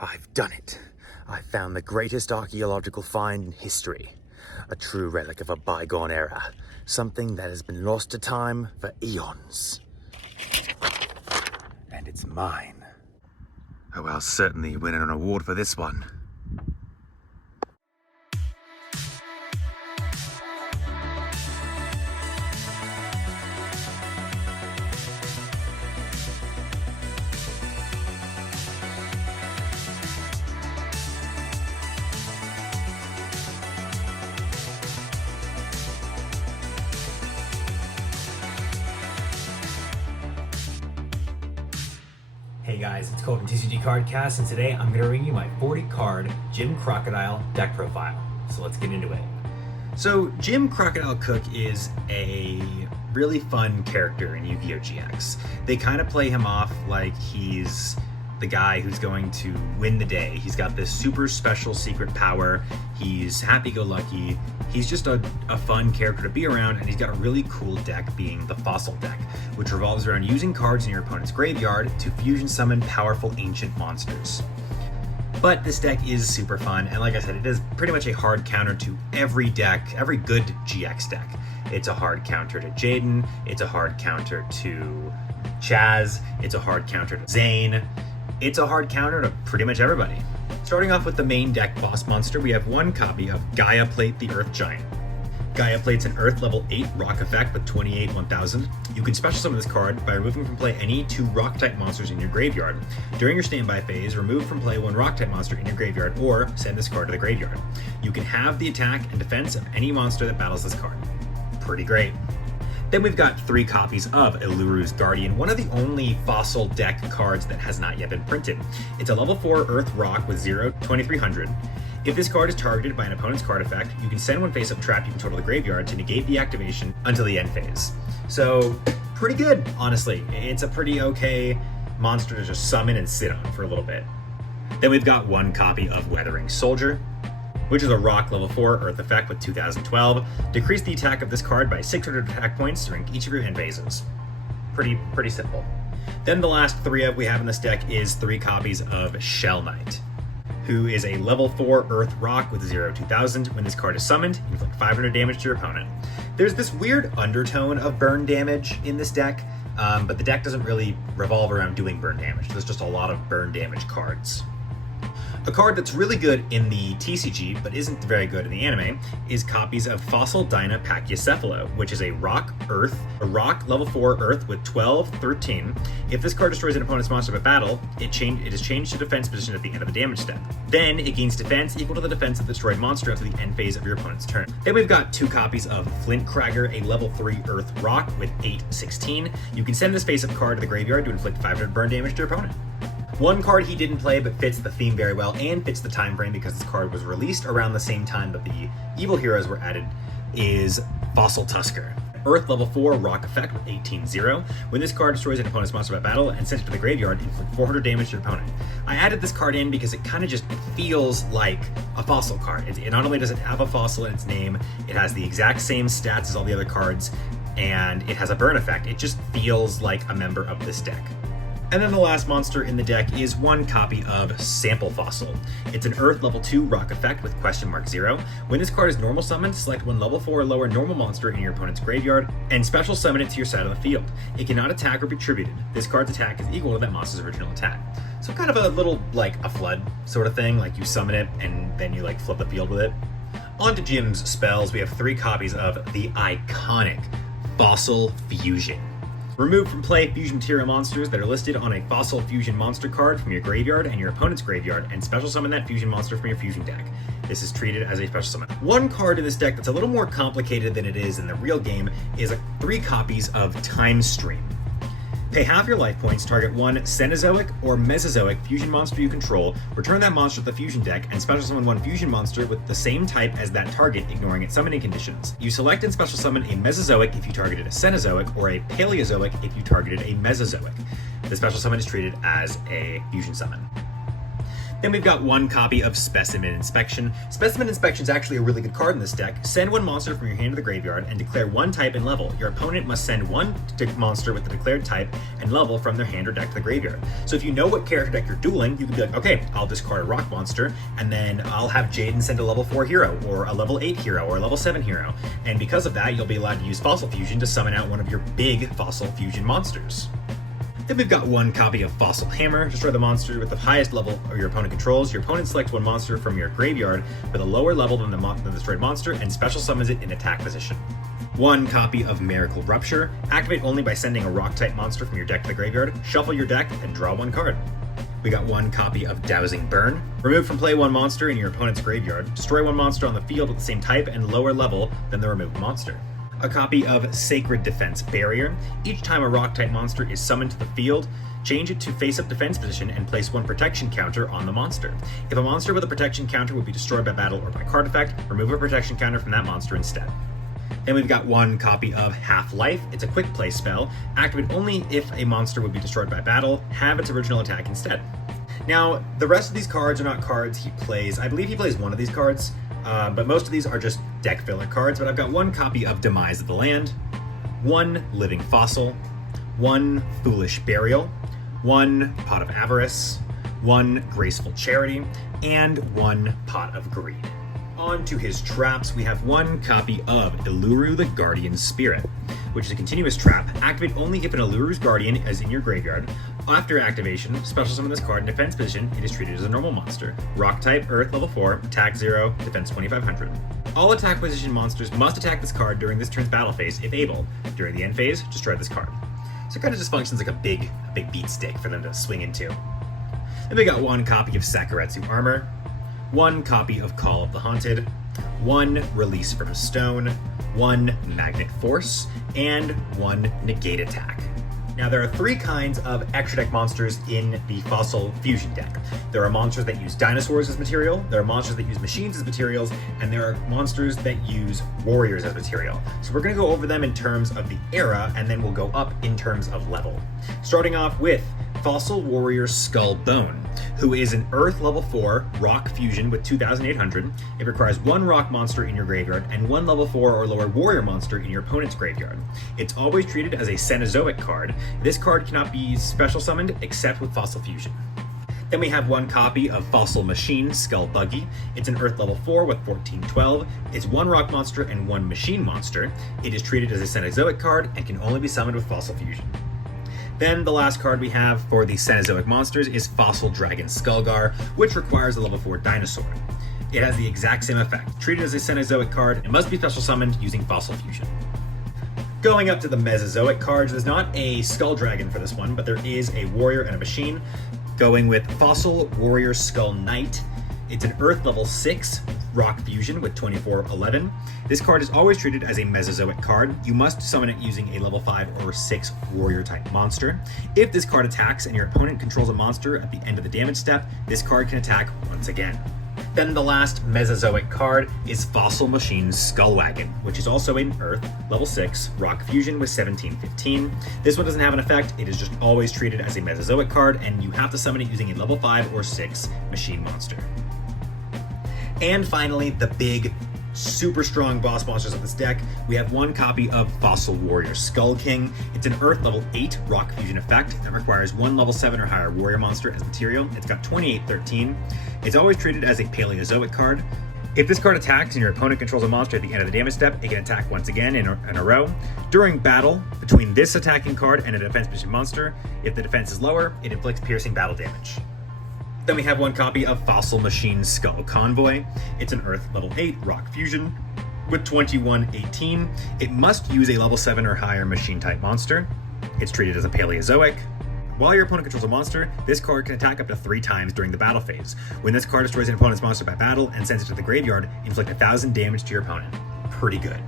I've done it. I found the greatest archaeological find in history. A true relic of a bygone era. Something that has been lost to time for eons. And it's mine. Oh, I'll certainly win an award for this one. Hey guys, it's Cole from TCG Cardcast, and today I'm going to bring you my 40 card Jim Crocodile deck profile. So let's get into it. So Jim Crocodile Cook is a really fun character in Yu-Gi-Oh! GX. They kind of play him off like he's the guy who's going to win the day. He's got this super special secret power. He's happy-go-lucky. He's just a fun character to be around, and he's got a really cool deck being the Fossil deck, which revolves around using cards in your opponent's graveyard to fusion summon powerful ancient monsters. But this deck is super fun, and like I said, it is pretty much a hard counter to every deck, every good GX deck. It's a hard counter to Jaden, it's a hard counter to Chaz, it's a hard counter to Zane, it's a hard counter to pretty much everybody. Starting off with the main deck boss monster, we have one copy of Gaia Plate the Earth Giant. Gaia Plate's an Earth level 8 rock effect with 28 1000. You can special summon this card by removing from play any 2 rock type monsters in your graveyard. During your standby phase, remove from play 1 rock type monster in your graveyard or send this card to the graveyard. You can have the attack and defense of any monster that battles this card. Pretty great. Then we've got 3 copies of Iluru's Guardian, one of the only Fossil deck cards that has not yet been printed. It's a level 4 Earth Rock with 2300. If this card is targeted by an opponent's card effect, you can send one face-up trap you control to the graveyard to negate the activation until the end phase. So, pretty good, honestly. It's a pretty okay monster to just summon and sit on for a little bit. Then we've got 1 copy of Weathering Soldier, which is a rock level 4 Earth effect with 2012. Decrease the attack of this card by 600 attack points during each of your end phases. Pretty simple. Then the last 3 we have in this deck is 3 copies of Shell Knight, who is a level 4 Earth Rock with 2000. When this card is summoned, you inflict 500 damage to your opponent. There's this weird undertone of burn damage in this deck, but the deck doesn't really revolve around doing burn damage. There's just a lot of burn damage cards. A card that's really good in the TCG, but isn't very good in the anime, is copies of Fossil Dyna Pachycephalo, which is a rock level 4 Earth with 13. If this card destroys an opponent's monster of a battle, it is changed to defense position at the end of the damage step. Then it gains defense equal to the defense of the destroyed monster up to the end phase of your opponent's turn. Then we've got 2 copies of Flint Cragger, a level 3 Earth Rock with 816. You can send this face-up card to the graveyard to inflict 500 burn damage to your opponent. One card he didn't play but fits the theme very well and fits the time frame because this card was released around the same time that the evil heroes were added is Fossil Tusker. Earth level 4 rock effect with 18-0. When this card destroys an opponent's monster by battle and sends it to the graveyard, inflict 400 damage to your opponent. I added this card in because it kind of just feels like a Fossil card. It not only does it have a Fossil in its name, it has the exact same stats as all the other cards, and it has a burn effect. It just feels like a member of this deck. And then the last monster in the deck is 1 copy of Sample Fossil. It's an Earth level 2 rock effect with *0. When this card is normal summoned, select 1 level 4 or lower normal monster in your opponent's graveyard and special summon it to your side of the field. It cannot attack or be tributed. This card's attack is equal to that monster's original attack. So kind of a little like a flood sort of thing, like you summon it and then you like flood the field with it. On to Jim's spells, we have 3 copies of the iconic Fossil Fusion. Remove from play fusion material monsters that are listed on a Fossil Fusion monster card from your graveyard and your opponent's graveyard, and special summon that fusion monster from your fusion deck. This is treated as a special summon. One card in this deck that's a little more complicated than it is in the real game is 3 copies of Time Stream. Pay half your life points, target 1 Cenozoic or Mesozoic fusion monster you control, return that monster to the fusion deck, and special summon 1 fusion monster with the same type as that target, ignoring its summoning conditions. You select and special summon a Mesozoic if you targeted a Cenozoic, or a Paleozoic if you targeted a Mesozoic. The special summon is treated as a fusion summon. Then we've got one copy of Specimen Inspection. Specimen Inspection is actually a really good card in this deck. Send one monster from your hand to the graveyard and declare one type and level. Your opponent must send one monster with the declared type and level from their hand or deck to the graveyard. So if you know what character deck you're dueling, you can be like, okay, I'll discard a rock monster, and then I'll have Jaden send a level 4 hero, or a level 8 hero, or a level 7 hero. And because of that, you'll be allowed to use Fossil Fusion to summon out one of your big Fossil Fusion monsters. Then we've got one copy of Fossil Hammer. Destroy the monster with the highest level your opponent controls. Your opponent selects one monster from your graveyard with a lower level than the destroyed monster and special summons it in attack position. One copy of Miracle Rupture. Activate only by sending a rock-type monster from your deck to the graveyard. Shuffle your deck and draw one card. We got one copy of Dowsing Burn. Remove from play one monster in your opponent's graveyard. Destroy one monster on the field with the same type and lower level than the removed monster. A copy of Sacred Defense Barrier. Each time a rock-type monster is summoned to the field, change it to face-up defense position and place one protection counter on the monster. If a monster with a protection counter would be destroyed by battle or by card effect, remove a protection counter from that monster instead. Then we've got one copy of Half-Life. It's a quick play spell. Activate only if a monster would be destroyed by battle. Have its original attack instead. Now, the rest of these cards are not cards he plays. I believe he plays one of these cards. But most of these are just deck filler cards, but I've got one copy of Demise of the Land, one Living Fossil, one Foolish Burial, one Pot of Avarice, one Graceful Charity, and one Pot of Greed. On to his traps, we have one copy of Iluru the Guardian Spirit, which is a continuous trap. Activate only if an Iluru's Guardian is in your graveyard. After activation, special summon this card in defense position. It is treated as a normal monster. Rock type, Earth, level 4, attack 0, defense 2500. All attack position monsters must attack this card during this turn's battle phase if able. During the end phase, destroy this card. So it kind of just functions like a big beat stick for them to swing into. Then we got one copy of Sakuretsu Armor, one copy of Call of the Haunted, one Release from Stone, one Magnet Force, and one Negate Attack. Now, there are three kinds of extra deck monsters in the Fossil Fusion deck. There are monsters that use dinosaurs as material, there are monsters that use machines as materials, and there are monsters that use warriors as material. So we're going to go over them in terms of the era, and then we'll go up in terms of level. Starting off with Fossil Warrior Skull Bone, who is an Earth level 4 rock fusion with 2,800. It requires one rock monster in your graveyard and one level 4 or lower warrior monster in your opponent's graveyard. It's always treated as a Cenozoic card. This card cannot be special summoned except with Fossil Fusion. Then we have one copy of Fossil Machine Skull Buggy. It's an Earth level 4 with 1412. It's one rock monster and one machine monster. It is treated as a Cenozoic card and can only be summoned with Fossil Fusion. Then the last card we have for the Cenozoic monsters is Fossil Dragon Skullgar, which requires a level 4 dinosaur. It has the exact same effect. Treated as a Cenozoic card, it must be special summoned using Fossil Fusion. Going up to the Mesozoic cards, there's not a Skull Dragon for this one, but there is a warrior and a machine. Going with Fossil Warrior Skull Knight. It's an Earth level 6 rock fusion with 2411. This card is always treated as a Mesozoic card. You must summon it using a level 5 or 6 warrior type monster. If this card attacks and your opponent controls a monster at the end of the damage step, this card can attack once again. Then the last Mesozoic card is Fossil Machine Skullwagon, which is also an Earth level 6 rock fusion with 1715. This one doesn't have an effect, it is just always treated as a Mesozoic card, and you have to summon it using a level 5 or 6 machine monster. And finally, the big, super strong boss monsters of this deck. We have one copy of Fossil Warrior Skull King. It's an Earth level 8 rock fusion effect that requires one level 7 or higher warrior monster as material. It's got 2813. It's always treated as a Paleozoic card. If this card attacks and your opponent controls a monster at the end of the damage step, it can attack once again in a row. During battle, between this attacking card and a defense position monster, if the defense is lower, it inflicts piercing battle damage. Then we have one copy of Fossil Machine Skull Convoy. It's an Earth level 8 rock fusion with 2118. It must use a level 7 or higher machine type monster. It's treated as a Paleozoic. While your opponent controls a monster, this card can attack up to 3 times during the battle phase. When this card destroys an opponent's monster by battle and sends it to the graveyard, inflict 1,000 damage to your opponent. Pretty good.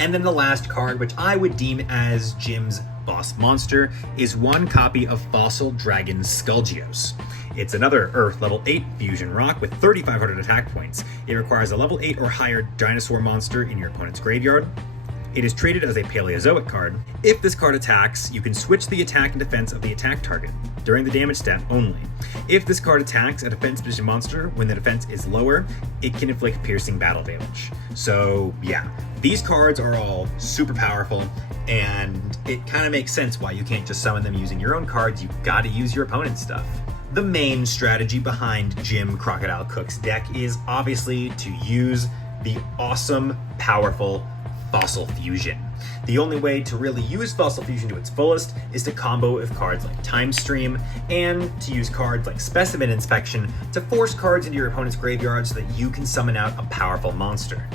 And then the last card, which I would deem as Jim's boss monster, is one copy of Fossil Dragon Skullgeos. It's another Earth level 8 fusion rock with 3,500 attack points. It requires a level 8 or higher dinosaur monster in your opponent's graveyard. It is traded as a Paleozoic card. If this card attacks, you can switch the attack and defense of the attack target, during the damage step only. If this card attacks a defense position monster when the defense is lower, it can inflict piercing battle damage. So yeah, these cards are all super powerful, and it kind of makes sense why you can't just summon them using your own cards. You gotta use your opponent's stuff. The main strategy behind Jim Crocodile Cook's deck is obviously to use the awesome, powerful Fossil Fusion. The only way to really use Fossil Fusion to its fullest is to combo with cards like Time Stream, and to use cards like Specimen Inspection to force cards into your opponent's graveyard so that you can summon out a powerful monster.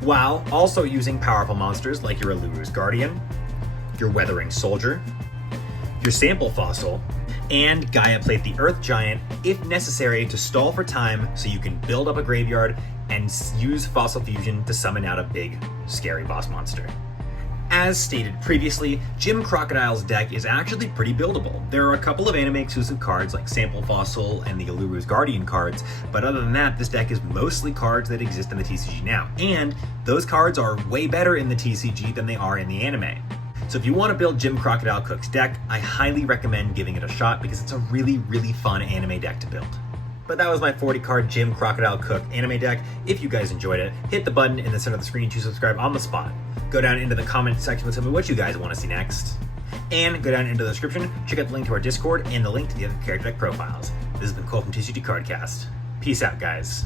While also using powerful monsters like your Aluru's Guardian, your Weathering Soldier, your Sample Fossil, and Gaia Plate the Earth Giant if necessary to stall for time so you can build up a graveyard and use Fossil Fusion to summon out a big, scary boss monster. As stated previously, Jim Crocodile's deck is actually pretty buildable. There are a couple of anime exclusive cards like Sample Fossil and the Aluru's Guardian cards, but other than that, this deck is mostly cards that exist in the TCG now, and those cards are way better in the TCG than they are in the anime. So if you want to build Jim Crocodile Cook's deck, I highly recommend giving it a shot because it's a really, really fun anime deck to build. But that was my 40 card Jim Crocodile Cook anime deck. If you guys enjoyed it, hit the button in the center of the screen to subscribe on the spot. Go down into the comment section and tell me what you guys want to see next. And go down into the description, check out the link to our Discord and the link to the other character deck profiles. This has been Cole from TCG Cardcast. Peace out, guys.